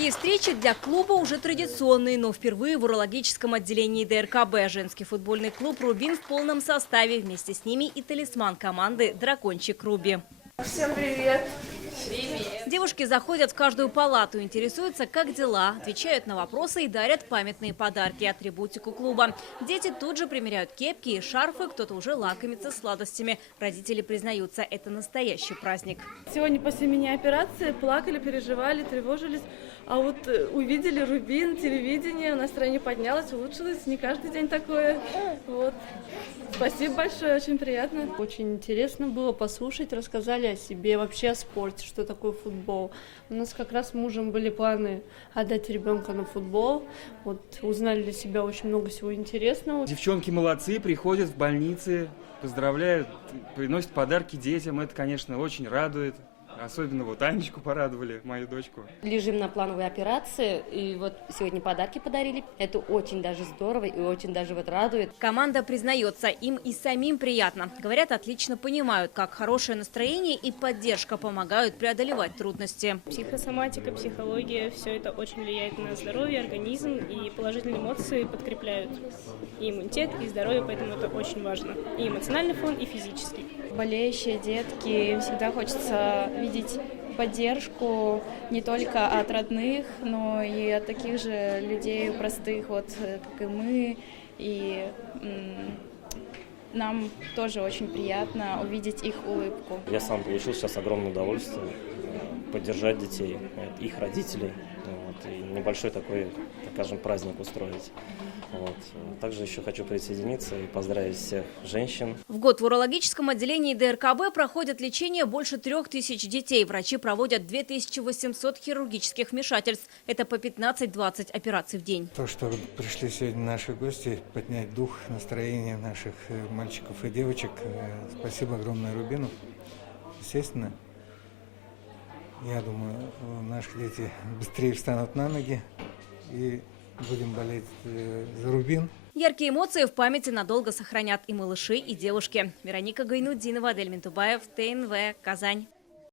Такие встречи для клуба уже традиционные, но впервые в урологическом отделении ДРКБ. Женский футбольный клуб «Рубин» в полном составе. Вместе с ними и талисман команды «Дракончик Руби». Всем привет! Девушки заходят в каждую палату, интересуются, как дела, отвечают на вопросы и дарят памятные подарки, атрибутику клуба. Дети тут же примеряют кепки и шарфы, кто-то уже лакомится сладостями. Родители признаются, это настоящий праздник. Сегодня после мини-операции плакали, переживали, тревожились. А вот увидели Рубин, телевидение, настроение поднялось, улучшилось. Не каждый день такое. Вот. Спасибо большое, очень приятно. Очень интересно было послушать, рассказали о себе, вообще о спорте, что такое футбол. У нас как раз с мужем были планы отдать ребенка на футбол. Вот узнали для себя очень много всего интересного. Девчонки молодцы, приходят в больницы, поздравляют, приносят подарки детям. Это, конечно, очень радует. Особенно вот Анечку порадовали, мою дочку. Лежим на плановой операции, и вот сегодня подарки подарили. Это очень даже здорово и очень даже вот радует. Команда признается, им и самим приятно. Говорят, отлично понимают, как хорошее настроение и поддержка помогают преодолевать трудности. Психосоматика, психология – все это очень влияет на здоровье, организм, и положительные эмоции подкрепляют и иммунитет, и здоровье, поэтому это очень важно. И эмоциональный фон, и физический. Болеющие детки, всегда хочется видеть поддержку не только от родных, но и от таких же людей простых, вот как и мы. И нам тоже очень приятно увидеть их улыбку. Я сам получил сейчас огромное удовольствие поддержать детей, их родителей, и небольшой такой, так скажем, праздник устроить. Также еще хочу присоединиться и поздравить всех женщин. В год в урологическом отделении ДРКБ проходят лечение больше 3000 детей. Врачи проводят 2800 хирургических вмешательств. Это по 15-20 операций в день. То, что пришли сегодня наши гости, поднять дух, настроение наших мальчиков и девочек. Спасибо огромное Рубину. Естественно, я думаю, наши дети быстрее встанут на ноги и будем болеть за Рубин. Яркие эмоции в памяти надолго сохранят и малыши, и девушки. Вероника Гайнутдинова, Адель Ментубаев, ТНВ, Казань.